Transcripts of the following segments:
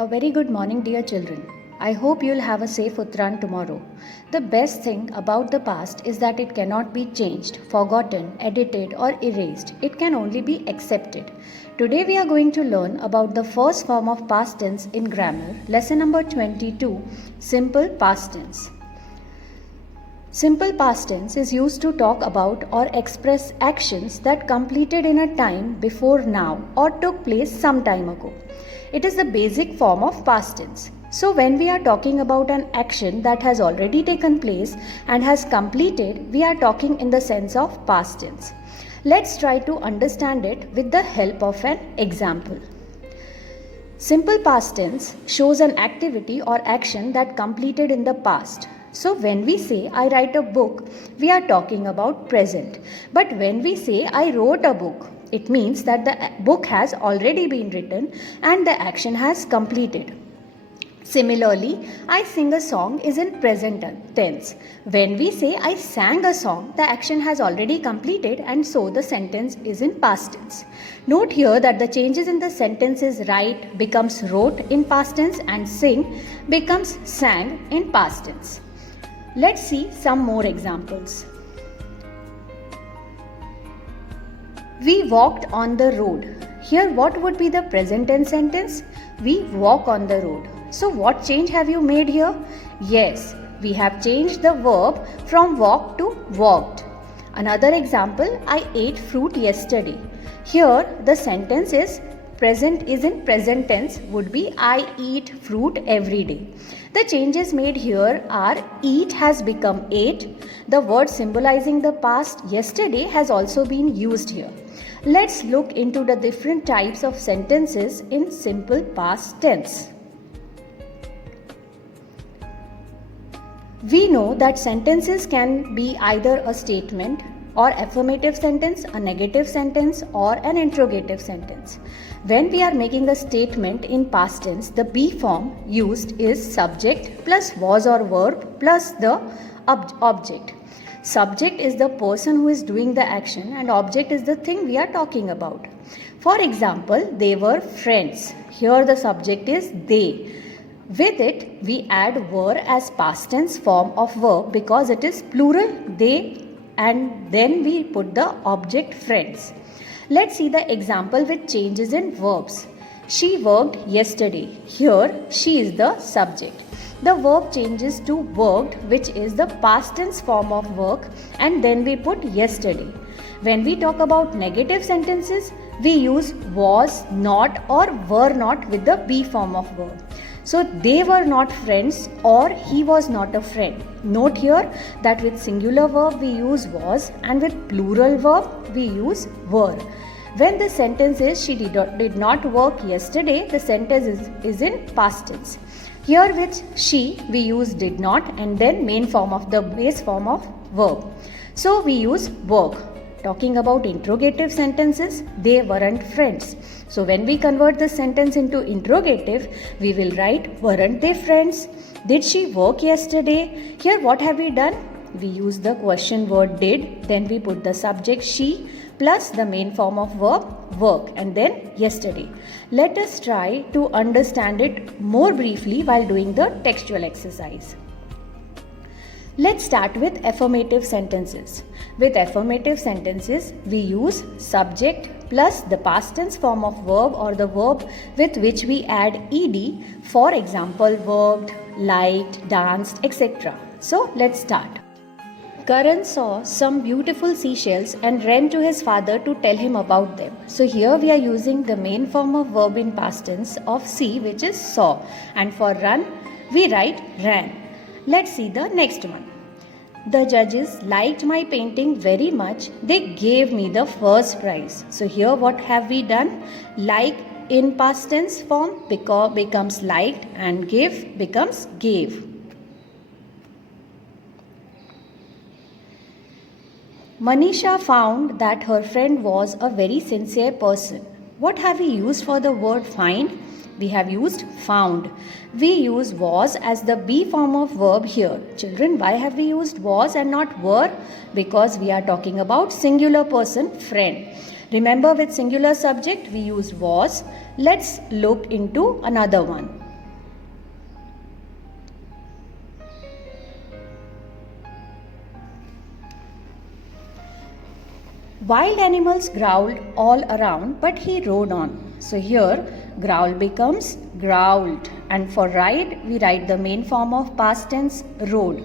A very good morning, dear children. I hope you'll have a safe Uttaran tomorrow. The best thing about the past is that it cannot be changed, forgotten, edited, or erased. It can only be accepted. Today we are going to learn about the first form of past tense in grammar, lesson number 22, simple past tense. Simple past tense is used to talk about or express actions that completed in a time before now or took place some time ago. It is the basic form of past tense. So when we are talking about an action that has already taken place and has completed, we are talking in the sense of past tense. Let's try to understand it with the help of an example. Simple past tense shows an activity or action that completed in the past. So when we say I write a book, we are talking about present. But when we say I wrote a book, it means that the book has already been written and the action has completed. Similarly, I sing a song is in present tense. When we say I sang a song, the action has already completed and so the sentence is in past tense. Note here that the changes in the sentences write becomes wrote in past tense and sing becomes sang in past tense. Let's see some more examples. We walked on the road. Here what would be the present tense sentence? We walk on the road. So what change have you made here? Yes, we have changed the verb from walk to walked. Another example, I ate fruit yesterday. Here the sentence is present is in present tense would be I eat fruit every day. The changes made here are eat has become ate. The word symbolizing the past yesterday has also been used here. Let's look into the different types of sentences in simple past tense. We know that sentences can be either a statement or affirmative sentence, a negative sentence or an interrogative sentence. When we are making a statement in past tense, the be form used is subject plus was or verb plus the object. Subject is the person who is doing the action and object is the thing we are talking about. For example, they were friends. Here the subject is they. With it, we add were as past tense form of verb because it is plural, they, and then we put the object friends. Let's see the example with changes in verbs. She worked yesterday. Here, she is the subject. The verb changes to worked, which is the past tense form of work, and then we put yesterday. When we talk about negative sentences, we use was, not, or were not with the be form of verb. So they were not friends or he was not a friend. Note here that with singular verb we use was and with plural verb we use were. When the sentence is she did not work yesterday, the sentence is in past tense. Here with she we use did not and then main form of the base form of verb. So we use work. Talking about interrogative sentences, they weren't friends. So when we convert the sentence into interrogative, we will write weren't they friends? Did she work yesterday? Here what have we done? We use the question word did, then we put the subject she plus the main form of verb work and then yesterday. Let us try to understand it more briefly while doing the textual exercise. Let's start with affirmative sentences. With affirmative sentences, we use subject plus the past tense form of verb or the verb with which we add ed. For example, worked, liked, danced, etc. So let's start. Karan saw some beautiful seashells and ran to his father to tell him about them. So here we are using the main form of verb in past tense of see, which is saw, and for run we write ran. Let's see the next one. The judges liked my painting very much. They gave me the first prize. So here what have we done? Like in past tense form becomes liked and give becomes gave. Manisha found that her friend was a very sincere person. What have we used for the word find? We have used found. We use was as the be form of verb here. Children, why have we used was and not were? Because we are talking about singular person, friend. Remember with singular subject we use was. Let's look into another one. Wild animals growled all around, but he rode on. So here growl becomes growled, and for ride we write the main form of past tense rode.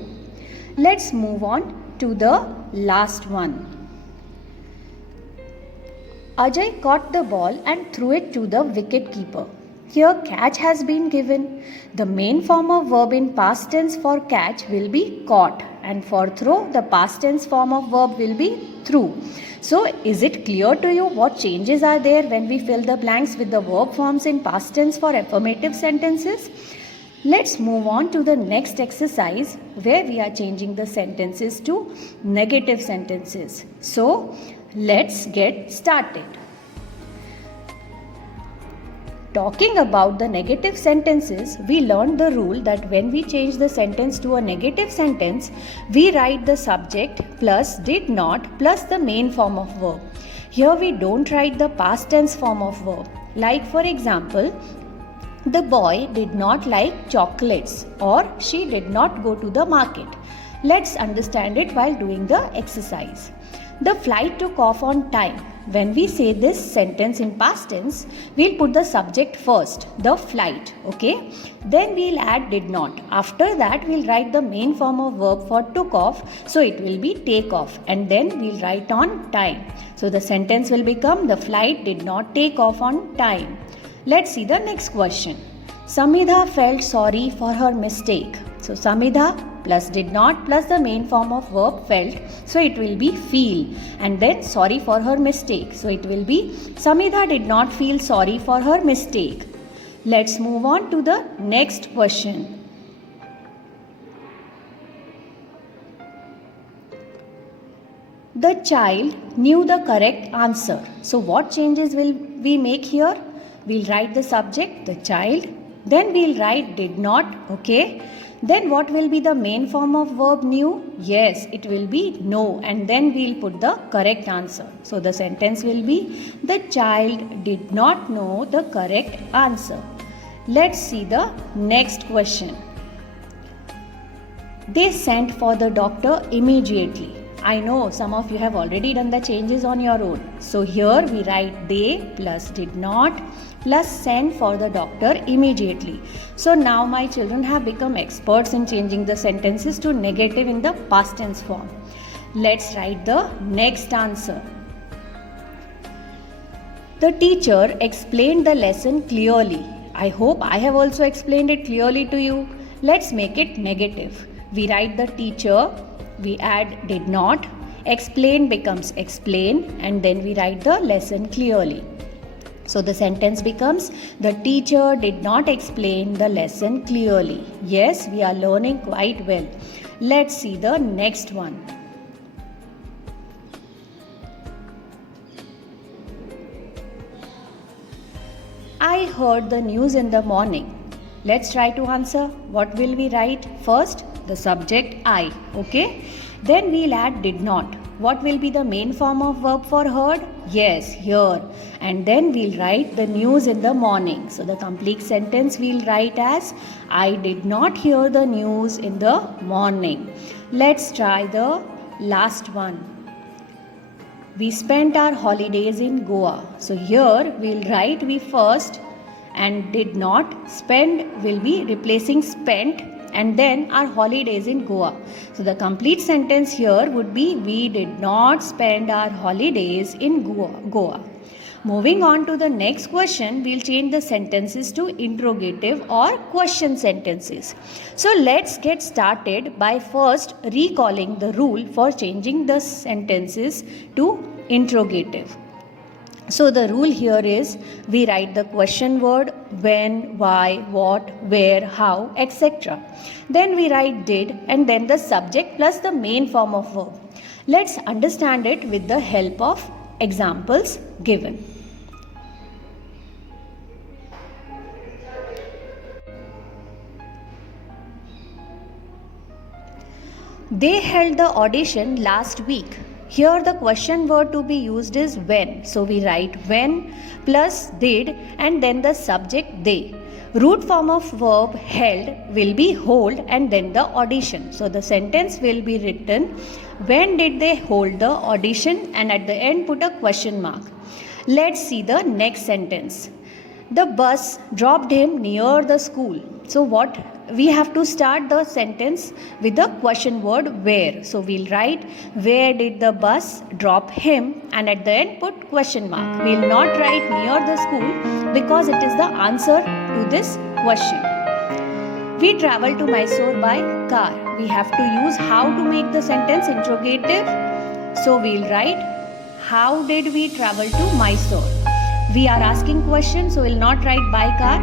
Let's move on to the last one. Ajay caught the ball and threw it to the wicket keeper. Here catch has been given. The main form of verb in past tense for catch will be caught, and for throw the past tense form of verb will be threw. So is it clear to you what changes are there when we fill the blanks with the verb forms in past tense for affirmative sentences? Let's move on to the next exercise where we are changing the sentences to negative sentences. So let's get started. Talking about the negative sentences, we learned the rule that when we change the sentence to a negative sentence, we write the subject plus did not plus the main form of verb. Here we don't write the past tense form of verb. Like for example, the boy did not like chocolates, or she did not go to the market. Let's understand it while doing the exercise. The flight took off on time. When we say this sentence in past tense, we'll put the subject first, the flight, okay? Then we'll add did not. After that, we'll write the main form of verb for took off, so it will be take off, and then we'll write on time. So the sentence will become the flight did not take off on time. Let's see the next question. Samidha felt sorry for her mistake. So Samidha plus did not plus the main form of verb felt, so it will be feel, and then sorry for her mistake, so it will be Samidha did not feel sorry for her mistake. Let's move on to the next question. The child knew the correct answer. So what changes will we make here? We'll write the subject, the child, then we'll write did not, okay? Then what will be the main form of verb knew? Yes, it will be know, and then we'll put the correct answer. So the sentence will be the child did not know the correct answer. Let's see the next question. They sent for the doctor immediately. I know some of you have already done the changes on your own. So here we write they plus did not plus send for the doctor immediately. So now my children have become experts in changing the sentences to negative in the past tense form. Let's write the next answer. The teacher explained the lesson clearly. I hope I have also explained it clearly to you. Let's make it negative. We write the teacher, we add did not, explain becomes explain, and then we write the lesson clearly. So the sentence becomes the teacher did not explain the lesson clearly. Yes, we are learning quite well. Let's see the next one. I heard the news in the morning. Let's try to answer. What will we write? First, the subject I, okay? Then we'll add did not. What will be the main form of verb for heard? Yes, hear. And then we'll write the news in the morning. So the complete sentence we'll write as I did not hear the news in the morning. Let's try the last one. We spent our holidays in Goa. So here we'll write we first, and did not. Spend will be replacing spent, and then our holidays in Goa. So the complete sentence here would be we did not spend our holidays in Goa. Moving on to the next question, we'll change the sentences to interrogative or question sentences. So let's get started by first recalling the rule for changing the sentences to interrogative. So the rule here is we write the question word when, why, what, where, how, etc. Then we write did and then the subject plus the main form of verb. Let's understand it with the help of examples given. They held the audition last week. Here the question word to be used is when. So we write when plus did and then the subject they. Root form of verb held will be hold and then the audition. So the sentence will be written, when did they hold the audition, and at the end put a question mark. Let's see the next sentence. The bus dropped him near the school. So what we have to start the sentence with the question word where. So we'll write, where did the bus drop him, and at the end put question mark. We'll not write near the school because it is the answer to this question. We travel to Mysore by car. We have to use how to make the sentence interrogative. So we'll write, how did we travel to Mysore? We are asking questions, so we'll not write by car.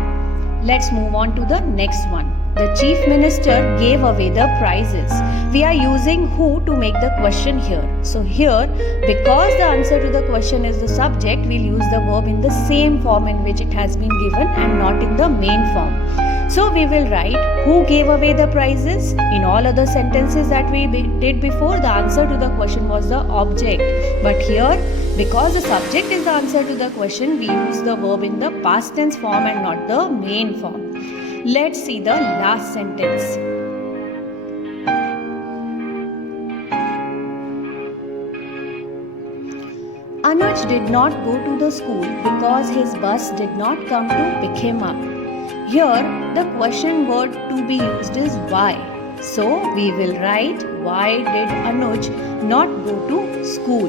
Let's move on to the next one. The chief minister gave away the prizes. We are using who to make the question here. So here, because the answer to the question is the subject, we'll use the verb in the same form in which it has been given and not in the main form. So we will write, who gave away the prizes? In all other sentences that we did before, the answer to the question was the object. But here, because the subject is the answer to the question, we use the verb in the past tense form and not the main form. Let's see the last sentence. Anuj did not go to the school because his bus did not come to pick him up. Here, the question word to be used is why. So, we will write, why did Anuj not go to school?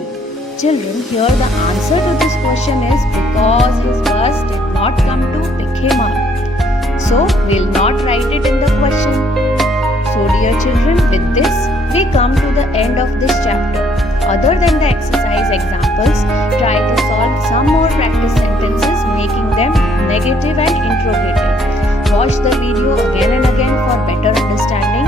Children, here the answer to this question is because his bus did not come to pick him up. So, we'll not write it in the question. So, dear children, with this, we come to the end of this chapter. Other than the exercise examples, try to solve some more practice sentences, making them negative and interrogative. Watch the video again and again for better understanding.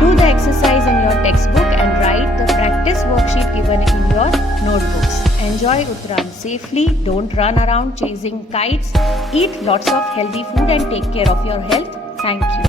Do the exercise in your textbook and write the practice worksheet given in your notebooks. Enjoy Uttaran safely. Don't run around chasing kites. Eat lots of healthy food and take care of your health. Thank you.